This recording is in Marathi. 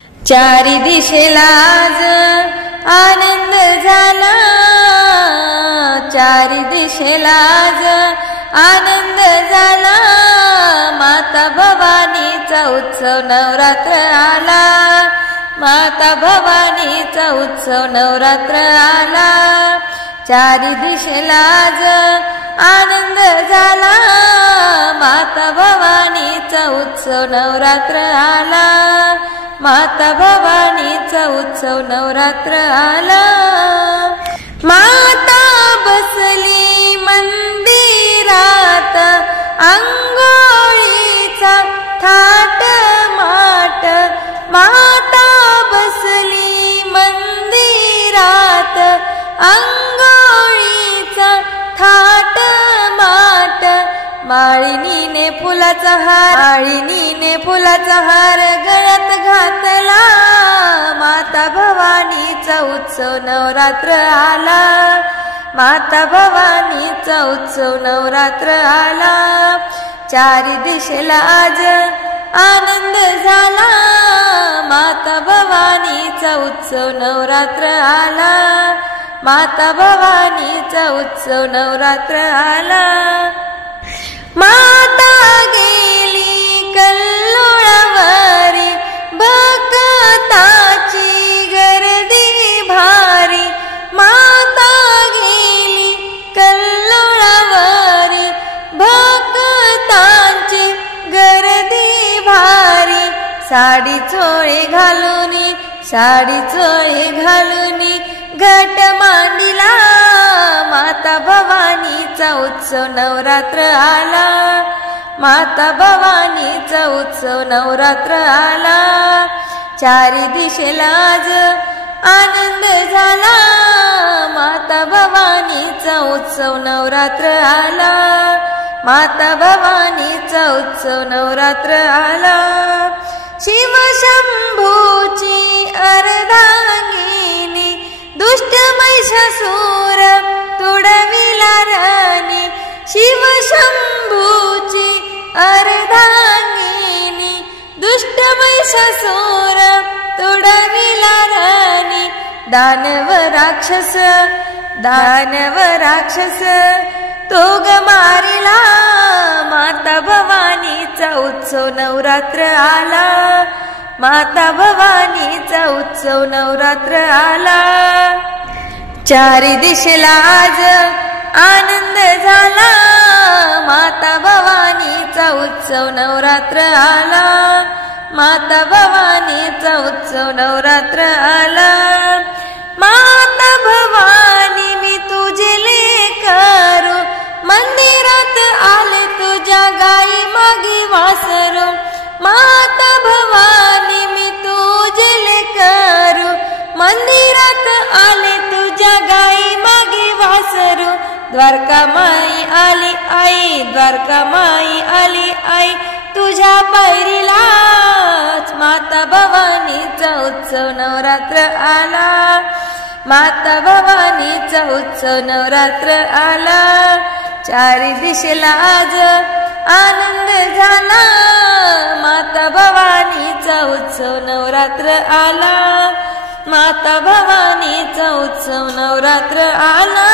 चारी दिशेला आज आनंद झाला, चारी दिशेला आज आनंद झाला, माता भवानीचा उत्सव नवरात्र आला, माता भवानीचा उत्सव नवरात्र आला, चारी दिशेला आज आनंद झाला, माता भवानीचा उत्सव नवरात्र आला, माता भवानीचा उत्सव नवरात्र आला। माता बसली मंदिरात, अंघोळीचा थाट माट, माता बसली मंदिरात, अंघोळीचा थाट माट, माळिनीने फुलाचा हार, माळिनीने फुलाचा हार गळ्यात घातला, माता भवानीचा उत्सव नवरात्र आला, माता भवानीचा उत्सव नवरात्र आला, चारी दिशेला आज आनंद झाला, माता भवानीचा उत्सव नवरात्र आला, माता भवानीचा उत्सव नवरात्र आला। माता गेली कल्लोळावरी, भक्ताची गर्दी भारी, माता गेली कल्लोळावरी, भक्तांची गर्दी भारी, साडी चोळे घालूनी, साडी चोळे घालूनी घट मांडिला, माता भवानीचा उत्सव नवरात्र आला, माता भवानीचा उत्सव नवरात्र आला, चारी दिशेला आज आनंद झाला, माता भवानीचा उत्सव नवरात्र आला, माता भवानीचा उत्सव नवरात्र आला। शिव शंभूची अर्धांगिनी, दुष्ट महिषासूर तुडविला राणी, शिव शंभूची अर्धांगिनी, दुष्ट महिषासूर तुडविला राणी, दानव राक्षस, दानव राक्षस तो ग मारिला, माता भवानीचा उत्सव नवरात्र आला, माता भवानीचा उत्सव नवरात्र आला, चारी दिशेला आज आनंद झाला, माता भवानीचा उत्सव नवरात्र आला, माता भवानीचा उत्सव नवरात्र आला। माता भवानी मी तुझे लेकरू, मंदिरात आले तुझ्या गाई मागी वासरू, माता भवानी मी तुझे लेकरू, मंदिरात आले तुझ्या गाई मागी वासरू, द्वारका माई आली आई, द्वारका माई आली आई, तुझ्या पैरीलाच माता भवानीचा उत्सव नवरात्र आला, माता भवानीचा उत्सव नवरात्र आला, चारी दिशेला आज आनंद झाला, माता भवानीचा उत्सव नवरात्र आला, माता भवानीचा उत्सव नवरात्र आला।